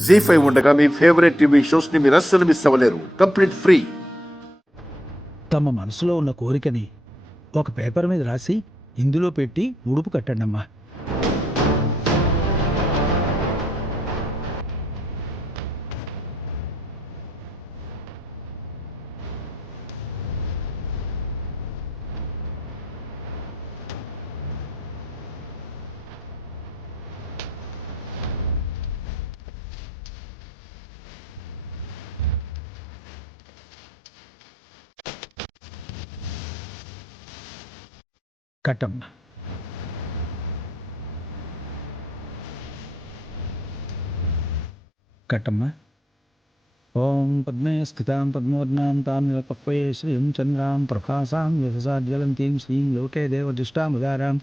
జీ5 ఉండగా మీ favourite TV shows ని మీరు అస్సలు మిస్ అవ్వలేరు. Complete free. తమ మనసులో ఉన్న కోరికని ఒక పేపర్ మీద రాసి ఇందులో పెట్టి ఉడుపు కట్టండమ్మా. కట్టమ్మా. కట్టమ్మా. ఓం పద్మే స్థితాం పద్మోర్నాం తాం నిలపక్వయే శ్రీం చంద్రాం ప్రకాశాం యశసాజ్వలంతీం శ్రీం లోకే దేవదుష్టాముదారాం.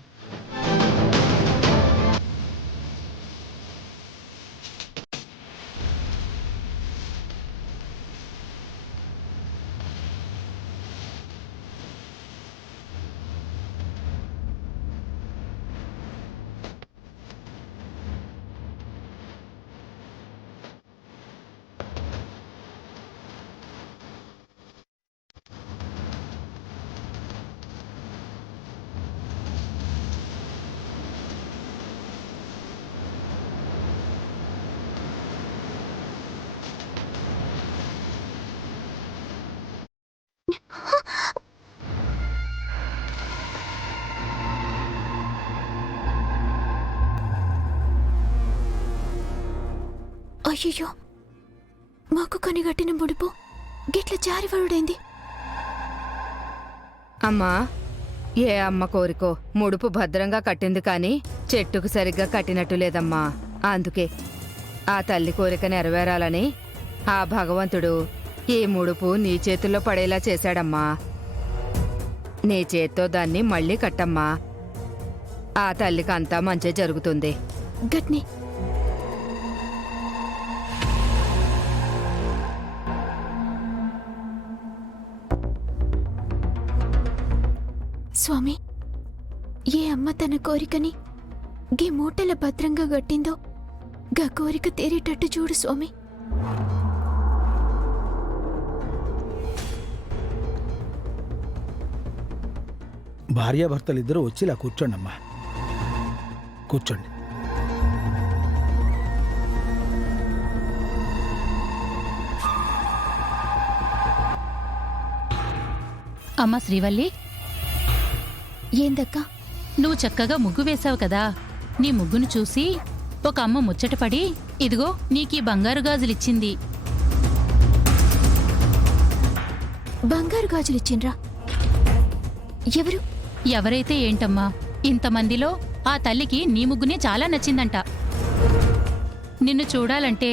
అయ్యయ్యో, మాకు కనిగట్టిన ముడుపు గిట్ల జారివరుడైంది. అమ్మా, ఏ అమ్మ కోరికో ముడుపు భద్రంగా కట్టింది కాని చెట్టుకు సరిగ్గా కట్టినట్టు లేదమ్మా. అందుకే ఆ తల్లి కోరిక నెరవేరాలని ఆ భగవంతుడు ఈ ముడుపు నీ చేతుల్లో పడేలా చేశాడమ్మా. నీ చేత్తో దాన్ని మళ్ళీ కట్టమ్మా. ఆ తల్లికి అంతా మంచి జరుగుతుంది. గట్ని స్వామి, ఏ అమ్మ తన కోరికని గీ మూటల భద్రంగా గట్టిందో గా కోరిక తీరేటట్టు చూడు స్వామి. భార్యాభర్తలిద్దరూ వచ్చి ఇలా కూర్చోండమ్మా. కూర్చోండి. అమ్మా శ్రీవల్లి, ఏందక్కా? నువ్వు చక్కగా ముగ్గు వేశావు కదా. నీ ముగ్గును చూసి ఒక అమ్మ ముచ్చటపడి ఇదిగో నీకీ బంగారు గాజులిచ్చింది. బంగారు గాజులిచ్చిండ్రా? ఎవరు? ఎవరైతే ఏంటమ్మా, ఇంతమందిలో ఆ తల్లికి నీ ముగ్గునే చాలా నచ్చిందంట. నిన్ను చూడాలంటే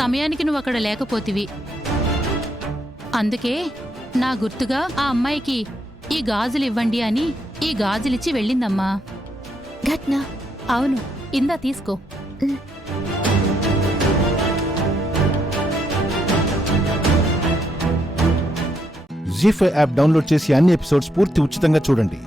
సమయానికి నువ్వు అక్కడ లేకపోతివి. అందుకే నా గుర్తుగా ఆ అమ్మాయికి ఈ గాజులివ్వండి అని ఈ గాజులిచ్చి వెళ్ళిందమ్మా. ఘట్నా? అవును, ఇందా తీసుకో. జీ5 యాప్ డౌన్లోడ్ చేసి అన్ని ఎపిసోడ్స్ పూర్తి ఉచితంగా చూడండి.